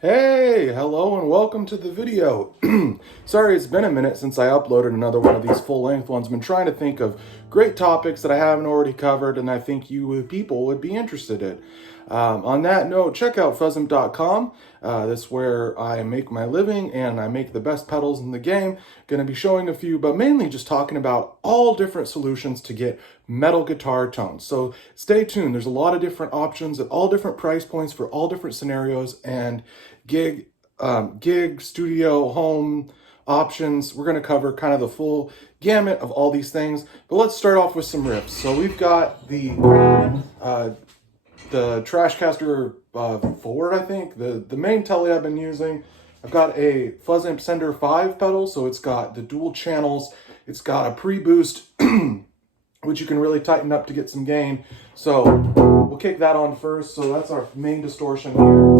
Hey, hello and welcome to the video. Sorry, it's been a minute since I uploaded another one of these full-length ones. I've been trying to think of great topics that I haven't already covered and I think you people would be interested in. On that note, check out fuzzim.com. That's where I make my living and I make the best pedals in the game. Going to be showing a few, but mainly just talking about all different solutions to get metal guitar tones. So stay tuned. There's a lot of different options at all different price points for all different scenarios and gig, studio, home options. We're going to cover kind of the full gamut of all these things. But let's start off with some riffs. So we've got the Trashcaster Forward, I think, the main telly I've been using. I've got a Fuzzamp Sender 5 pedal, so it's got the dual channels. It's got a pre-boost, which you can really tighten up to get some gain. So we'll kick that on first. So that's our main distortion here.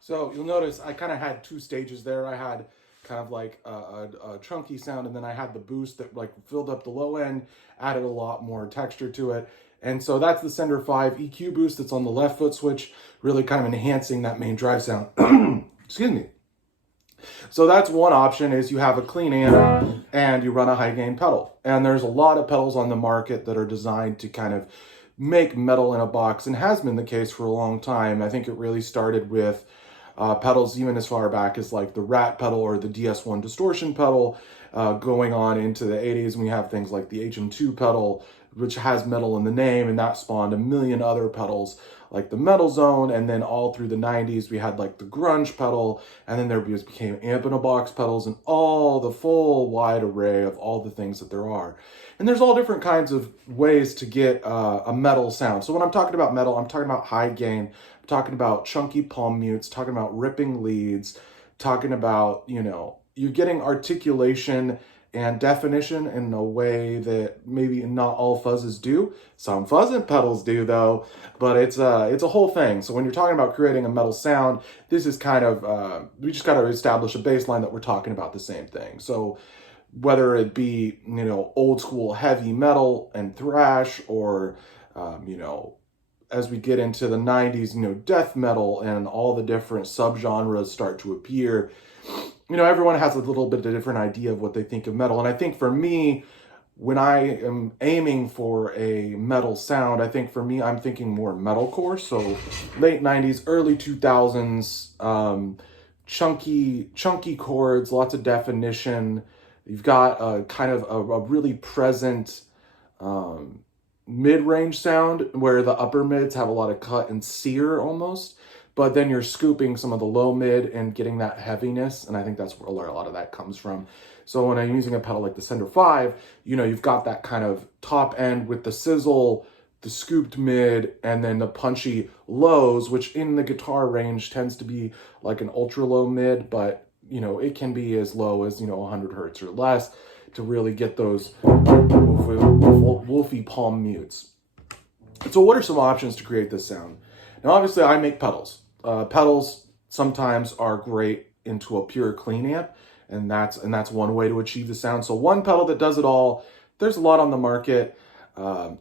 So you'll notice I kind of had two stages there. I had kind of like a chunky sound, and then I had the boost that like filled up the low end, added a lot more texture to it. And so that's the Sender 5 EQ boost that's on the left foot switch, really kind of enhancing that main drive sound. Excuse me. So that's one option, is you have a clean amp and you run a high gain pedal. And there's a lot of pedals on the market that are designed to kind of make metal in a box, and has been the case for a long time. I think it really started with pedals even as far back as like the Rat pedal or the DS1 distortion pedal, going on into the 80s when you have things like the HM2 pedal, which has metal in the name, and that spawned a million other pedals like the Metal Zone. And then all through the 90s we had like the grunge pedal, and then there became amp in a box pedals, and all the full wide array of all the things that there are. And there's all different kinds of ways to get a metal sound. So when I'm talking about metal, I'm talking about high gain, I'm talking about chunky palm mutes, talking about ripping leads, talking about, you're getting articulation and definition in a way that maybe not all fuzzes do. Some fuzzing pedals do though, but it's a whole thing. So when you're talking about creating a metal sound, this is kind of, we just got to establish a baseline that we're talking about the same thing. So whether it be, old school heavy metal and thrash, or, as we get into the 90s, death metal and all the different subgenres start to appear, everyone has a little bit of a different idea of what they think of metal. And I think for me, when I am aiming for a metal sound, I think for me, I'm thinking more metalcore. So late 90s, early 2000s, chunky chords, lots of definition. You've got a kind of a really present mid-range sound where the upper mids have a lot of cut and sear almost, but then you're scooping some of the low mid and getting that heaviness, and I think that's where a lot of that comes from. So when I'm using a pedal like the Sender 5, you've got that kind of top end with the sizzle, the scooped mid, and then the punchy lows, which in the guitar range tends to be like an ultra low mid, but it can be as low as 100 hertz or less to really get those wolfy palm mutes. So what are some options to create this sound? Now obviously I make pedals. Pedals sometimes are great into a pure clean amp, and that's one way to achieve the sound. So one pedal that does it all, there's a lot on the market.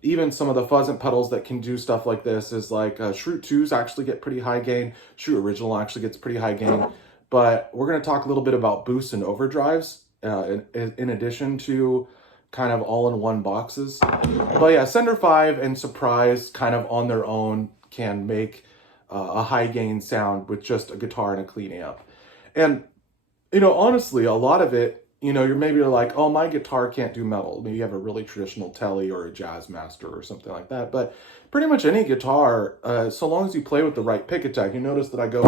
Even some of the Fuzzant pedals that can do stuff like this is like Shroot 2s actually get pretty high gain. Shroot Original actually gets pretty high gain. But we're going to talk a little bit about boosts and overdrives in addition to kind of all-in-one boxes. But yeah, Sender 5 and Surprise kind of on their own can make a high gain sound with just a guitar and a clean amp. And, honestly, a lot of it, you know, you're maybe like, oh, my guitar can't do metal. Maybe you have a really traditional Tele or a Jazz Master or something like that. But pretty much any guitar, so long as you play with the right pick attack, you notice that I go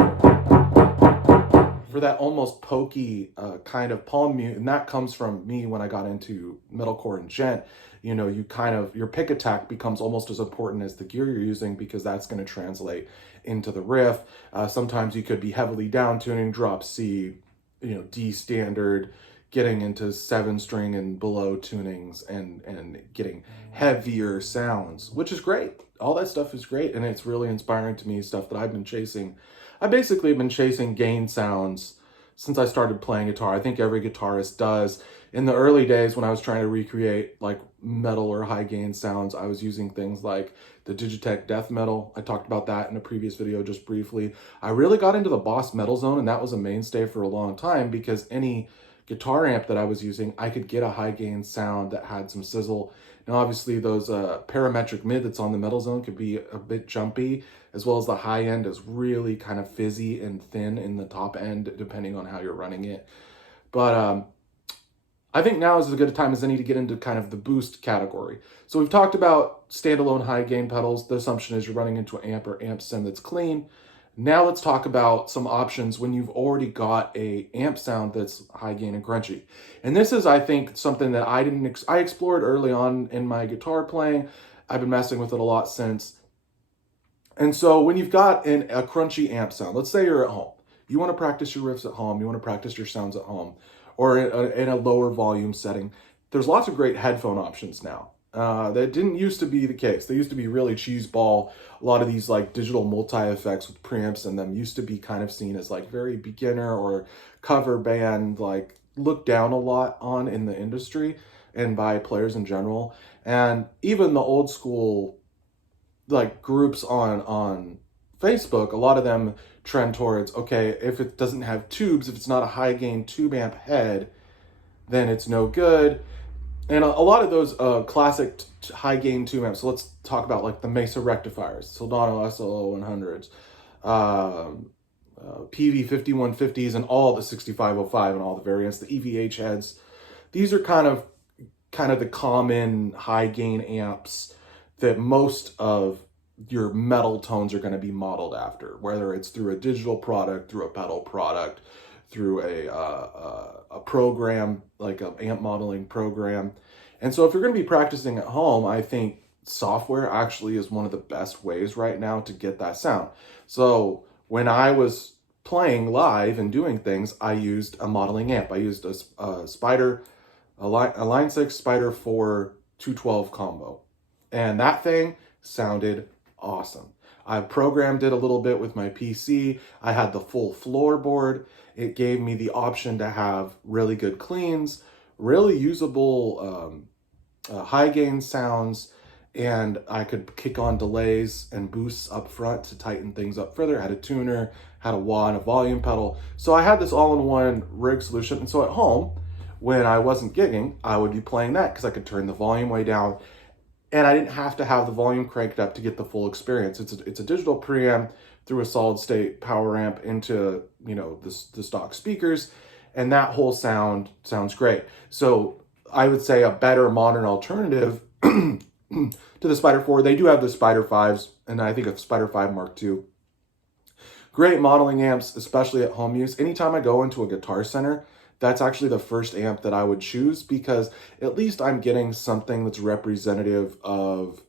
for that almost pokey kind of palm mute, and that comes from me when I got into metalcore and gent. You know, you kind of, your pick attack becomes almost as important as the gear you're using, because that's going to translate into the riff. Sometimes you could be heavily down tuning, drop C, you know, D standard, getting into 7-string and below tunings, and getting heavier sounds, which is great. All that stuff is great, and it's really inspiring to me, stuff that I've been chasing. I basically have been chasing gain sounds since I started playing guitar. I think every guitarist does. In the early days when I was trying to recreate like metal or high gain sounds, I was using things like the Digitech death metal. I talked about that in a previous video just briefly. I really got into the Boss Metal Zone, and that was a mainstay for a long time, because any guitar amp that I was using, I could get a high gain sound that had some sizzle. Now, obviously, those parametric mid that's on the Metal Zone could be a bit jumpy, as well as the high end is really kind of fizzy and thin in the top end, depending on how you're running it. But I think now is as good a time as any to get into kind of the boost category. So we've talked about standalone high gain pedals. The assumption is you're running into an amp or amp sim that's clean. Now let's talk about some options when you've already got a amp sound that's high gain and crunchy. And this is, I think, something that I explored early on in my guitar playing. I've been messing with it a lot since. And so when you've got a crunchy amp sound, let's say you're at home, you want to practice your riffs at home, you want to practice your sounds at home, or in a lower volume setting, there's lots of great headphone options now. That didn't used to be the case. They used to be really cheeseball. A lot of these like digital multi-effects with preamps in them used to be kind of seen as like very beginner or cover band, like looked down a lot on in the industry and by players in general. And even the old school like groups on Facebook, a lot of them trend towards, okay, if it doesn't have tubes, if it's not a high gain tube amp head, then it's no good. And a lot of those classic high gain tube amps, so let's talk about like the Mesa rectifiers, Soldano SLO 100s, PV 5150s, and all the 6505 and all the variants, the EVH heads. These are kind of the common high gain amps that most of your metal tones are going to be modeled after, whether it's through a digital product, through a pedal product, through a program, like an amp modeling program. And so if you're going to be practicing at home, I think software actually is one of the best ways right now to get that sound. So when I was playing live and doing things, I used a modeling amp. I used a Spider, a Line 6 Spider 4 212 combo. And that thing sounded awesome. I programmed it a little bit with my PC. I had the full floorboard. It gave me the option to have really good cleans, really usable high gain sounds, and I could kick on delays and boosts up front to tighten things up further. I had a tuner, had a wah and a volume pedal. So I had this all-in-one rig solution. And so at home, when I wasn't gigging, I would be playing that because I could turn the volume way down, and I didn't have to have the volume cranked up to get the full experience. It's a digital preamp through a solid state power amp into, you know, the stock speakers, and that whole sound sounds great. So I would say a better modern alternative to the Spider 4. They do have the Spider 5s, and I think a Spider 5 Mark II. Great modeling amps, especially at home use. Anytime I go into a Guitar Center, that's actually the first amp that I would choose, because at least I'm getting something that's representative of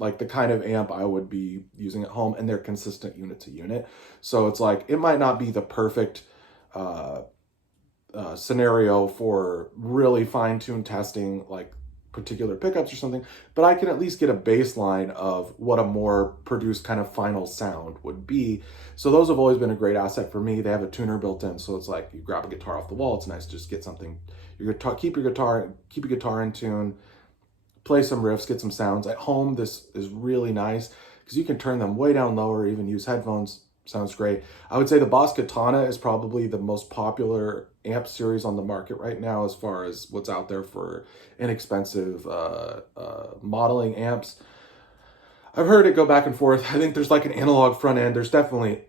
like the kind of amp I would be using at home, and they're consistent unit to unit. So it's like, it might not be the perfect scenario for really fine-tuned testing like particular pickups or something, but I can at least get a baseline of what a more produced kind of final sound would be. So those have always been a great asset for me. They have a tuner built in, so it's like you grab a guitar off the wall. It's nice to just get something, your guitar, keep your guitar in tune, play some riffs, get some sounds. At home, this is really nice because you can turn them way down low or even use headphones. Sounds great. I would say the Boss Katana is probably the most popular amp series on the market right now as far as what's out there for inexpensive modeling amps. I've heard it go back and forth. I think there's like an analog front end. There's definitely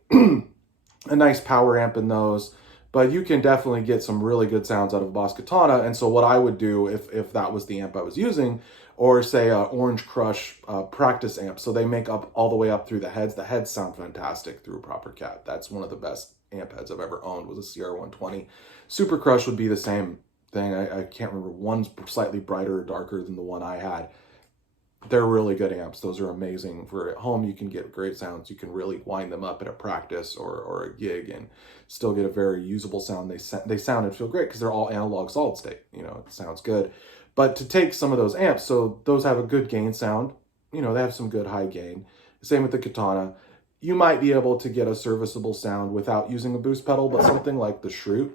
a nice power amp in those, But you can definitely get some really good sounds out of a Boss Katana. And so what I would do if that was the amp I was using, or say a Orange Crush practice amp. So they make up all the way up through the heads. The heads sound fantastic through a proper cat. That's one of the best amp heads I've ever owned, was a CR120. Super Crush would be the same thing. I can't remember. One's slightly brighter or darker than the one I had. They're really good amps. Those are amazing. For at home, you can get great sounds. You can really wind them up at a practice or a gig and still get a very usable sound. They sound and feel great because they're all analog solid state. You know, it sounds good. But to take some of those amps, so those have a good gain sound. You know, they have some good high gain. Same with the Katana. You might be able to get a serviceable sound without using a boost pedal, but something like the Shroot,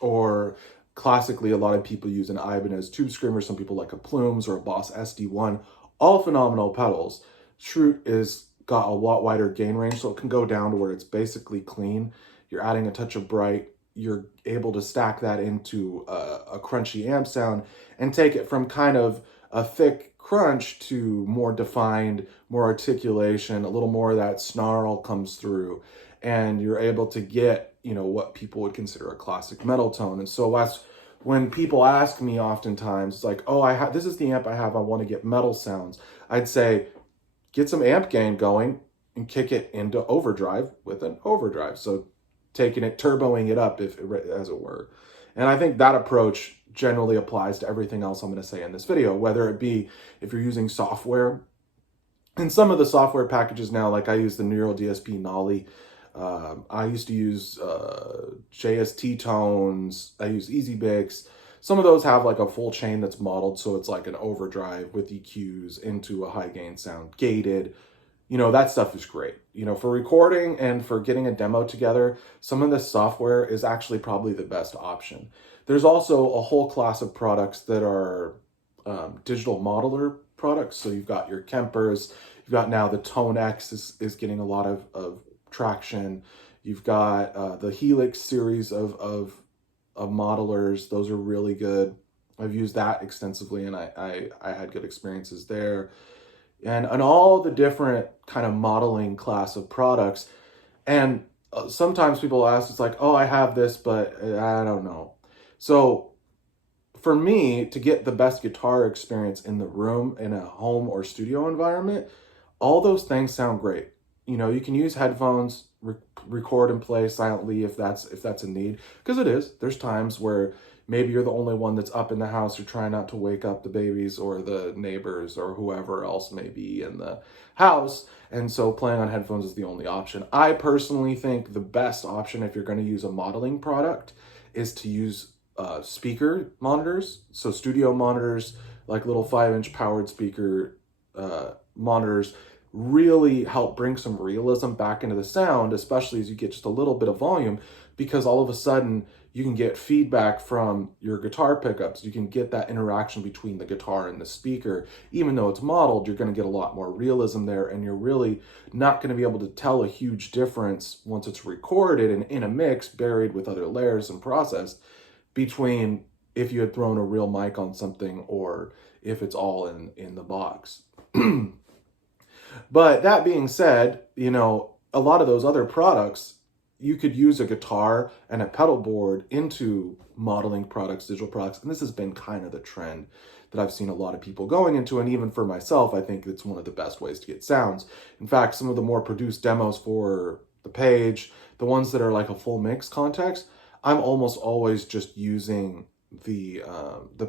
or classically a lot of people use an Ibanez Tube Screamer. Some people like a Plumes or a Boss SD1. All phenomenal pedals. Shroot is got a lot wider gain range, so it can go down to where it's basically clean. You're adding a touch of bright. You're able to stack that into a crunchy amp sound and take it from kind of a thick crunch to more defined, more articulation, a little more of that snarl comes through, and you're able to get, you know, what people would consider a classic metal tone. And so that's when people ask me oftentimes, it's like, oh, this is the amp I have, I want to get metal sounds. I'd say, get some amp gain going and kick it into overdrive with an overdrive. So taking it, turboing it up, as it were. And I think that approach generally applies to everything else I'm going to say in this video, whether it be if you're using software. And some of the software packages now, like I use the Neural DSP Nolly. I used to use JST Tones. I use EasyBix. Some of those have like a full chain that's modeled, so it's like an overdrive with EQs into a high gain sound, gated. You know, that stuff is great. You know, for recording and for getting a demo together, some of this software is actually probably the best option. There's also a whole class of products that are digital modeler products. So you've got your Kempers, you've got now the Tone X is getting a lot of traction. You've got the Helix series of modelers. Those are really good. I've used that extensively, and I had good experiences there. And all the different kind of modeling class of products. And sometimes people ask, it's like, oh, I have this, but I don't know. So for me, to get the best guitar experience in the room, in a home or studio environment, all those things sound great. You know, you can use headphones, record and play silently if that's a need, because it is. There's times where maybe you're the only one that's up in the house. You're trying not to wake up the babies or the neighbors or whoever else may be in the house. And so playing on headphones is the only option. I personally think the best option if you're going to use a modeling product is to use speaker monitors. So studio monitors, like little 5-inch powered speaker monitors, really help bring some realism back into the sound, especially as you get just a little bit of volume, because all of a sudden you can get feedback from your guitar pickups. You can get that interaction between the guitar and the speaker. Even though it's modeled, you're going to get a lot more realism there, and you're really not going to be able to tell a huge difference once it's recorded and in a mix, buried with other layers and processed, between if you had thrown a real mic on something or if it's all in the box. But that being said, you know, a lot of those other products, you could use a guitar and a pedal board into modeling products, digital products. And this has been kind of the trend that I've seen a lot of people going into. And even for myself, I think it's one of the best ways to get sounds. In fact, some of the more produced demos for the page, the ones that are like a full mix context, I'm almost always just using the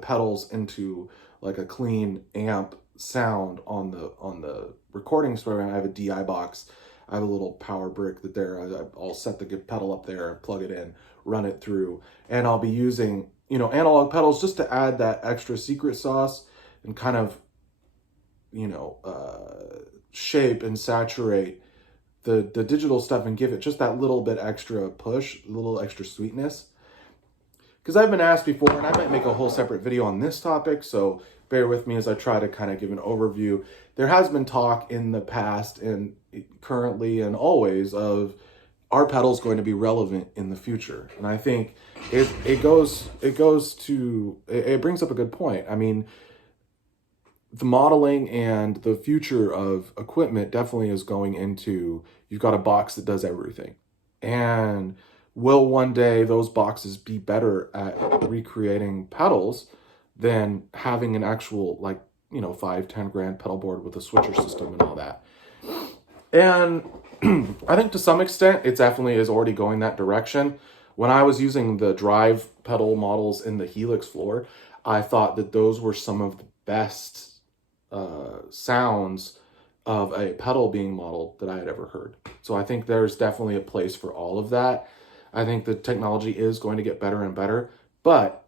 pedals into like a clean amp sound on the recording program. I have a DI box. I have a little power brick that I'll set the pedal up there, plug it in, run it through, and I'll be using, you know, analog pedals just to add that extra secret sauce and kind of, you know, shape and saturate the digital stuff and give it just that little bit extra push, a little extra sweetness. Because I've been asked before, and I might make a whole separate video on this topic, so bear with me as I try to kind of give an overview. There has been talk in the past and currently and always of, are pedals going to be relevant in the future? And I think it brings up a good point. I mean, the modeling and the future of equipment definitely is going into, you've got a box that does everything. And Will one day those boxes be better at recreating pedals than having an actual, like, 5-10 grand pedal board with a switcher system and all that? And I think to some extent it definitely is already going that direction. When I was using the drive pedal models in the Helix floor, I thought that those were some of the best sounds of a pedal being modeled that I had ever heard. So I think there's definitely a place for all of that. I think the technology is going to get better and better, but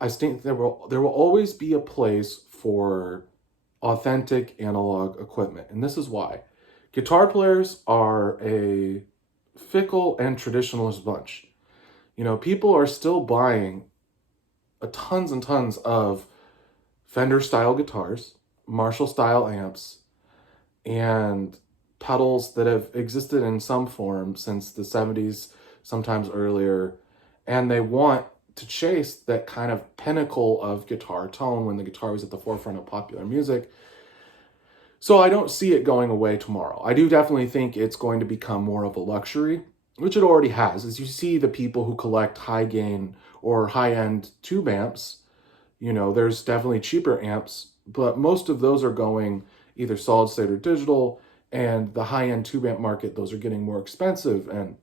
I think there will always be a place for authentic analog equipment, and this is why. Guitar players are a fickle and traditionalist bunch. People are still buying tons and tons of Fender style guitars, Marshall style amps, and pedals that have existed in some form since the 70s, sometimes earlier, and they want to chase that kind of pinnacle of guitar tone when the guitar was at the forefront of popular music. So I don't see it going away tomorrow. I do definitely think it's going to become more of a luxury, which it already has. As you see the people who collect high gain or high end tube amps, there's definitely cheaper amps, but most of those are going either solid state or digital, and the high end tube amp market, those are getting more expensive, and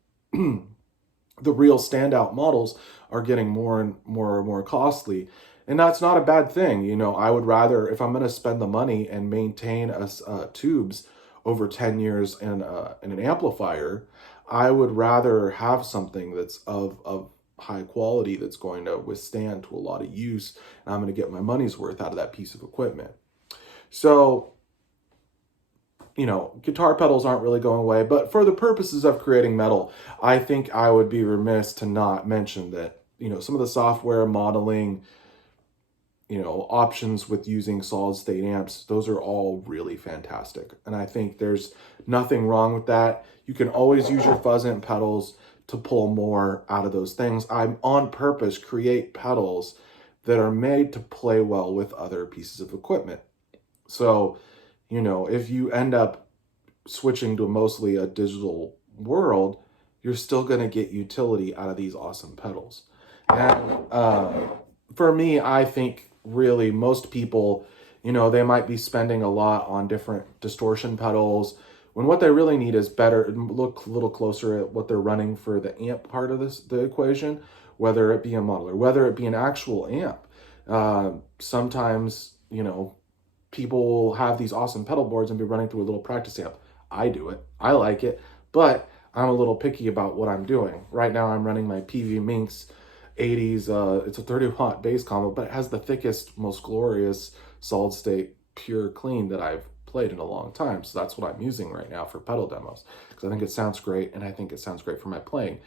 the real standout models are getting more and more costly. And that's not a bad thing. I would rather, if I'm going to spend the money and maintain tubes over 10 years and an amplifier, I would rather have something that's of high quality, that's going to withstand to a lot of use, and I'm going to get my money's worth out of that piece of equipment. So, guitar pedals aren't really going away, but for the purposes of creating metal, I think I would be remiss to not mention that, some of the software modeling, options with using solid state amps, those are all really fantastic. And I think there's nothing wrong with that. You can always use your fuzzant pedals to pull more out of those things. I'm on purpose create pedals that are made to play well with other pieces of equipment. So, if you end up switching to mostly a digital world, you're still going to get utility out of these awesome pedals. And for me, I think really most people, they might be spending a lot on different distortion pedals when what they really need is better. Look a little closer at what they're running for the amp part of the equation, whether it be a modeler, whether it be an actual amp. Sometimes, people will have these awesome pedal boards and be running through a little practice amp. I do it. I like it, but I'm a little picky about what I'm doing. Right now I'm running my PV Minx 80s. It's a 30-watt bass combo, but it has the thickest, most glorious solid state pure clean that I've played in a long time. So that's what I'm using right now for pedal demos, because I think it sounds great, and I think it sounds great for my playing.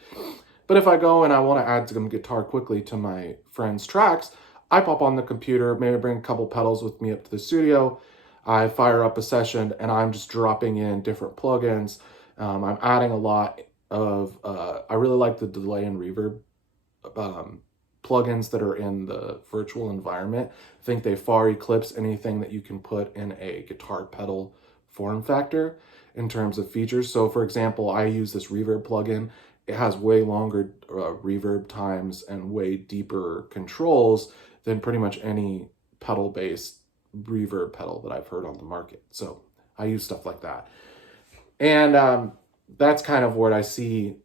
But if I go and I want to add some guitar quickly to my friend's tracks, I pop on the computer, maybe bring a couple pedals with me up to the studio. I fire up a session, and I'm just dropping in different plugins. I'm adding a lot of, I really like the delay and reverb plugins that are in the virtual environment. I think they far eclipse anything that you can put in a guitar pedal form factor in terms of features. So for example, I use this reverb plugin. It has way longer reverb times and way deeper controls than pretty much any pedal-based reverb pedal that I've heard on the market. So I use stuff like that. And that's kind of what I see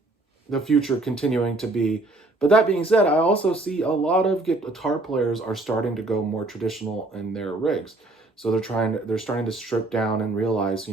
the future continuing to be. But that being said, I also see a lot of guitar players are starting to go more traditional in their rigs. So they're starting to strip down and realize,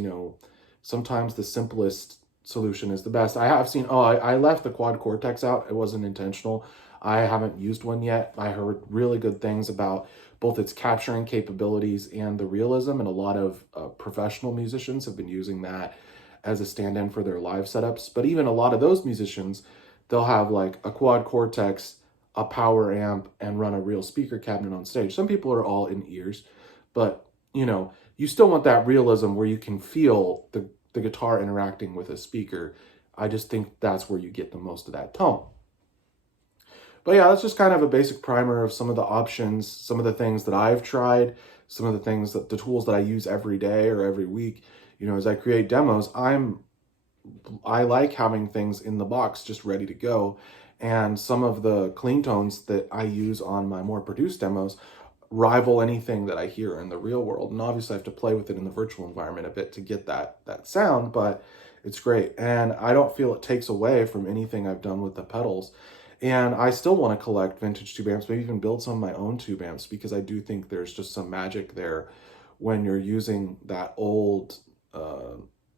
sometimes the simplest solution is the best. I have seen, I left the Quad Cortex out. It wasn't intentional. I haven't used one yet. I heard really good things about both its capturing capabilities and the realism, and a lot of professional musicians have been using that as a stand-in for their live setups. But even a lot of those musicians, they'll have like a Quad Cortex, a power amp, and run a real speaker cabinet on stage. Some people are all in ears, but you still want that realism where you can feel the guitar interacting with a speaker. I just think that's where you get the most of that tone. But yeah, that's just kind of a basic primer of some of the options, some of the things that I've tried, some of the tools that I use every day or every week. As I create demos, I'm I like having things in the box just ready to go. And some of the clean tones that I use on my more produced demos rival anything that I hear in the real world. And obviously I have to play with it in the virtual environment a bit to get that sound, but it's great. And I don't feel it takes away from anything I've done with the pedals. And I still want to collect vintage tube amps, maybe even build some of my own tube amps, because I do think there's just some magic there when you're using that old,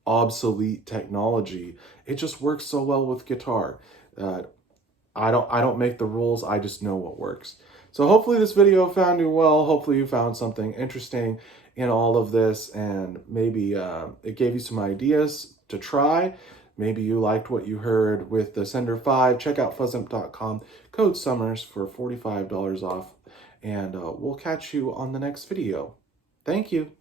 obsolete technology. It just works so well with guitar. I don't make the rules. I just know what works. So hopefully this video found you well. Hopefully you found something interesting in all of this, and maybe it gave you some ideas to try. Maybe you liked what you heard with the Sender 5. Check out fuzzamp.com, code SUMMERS for $45 off, and we'll catch you on the next video. Thank you.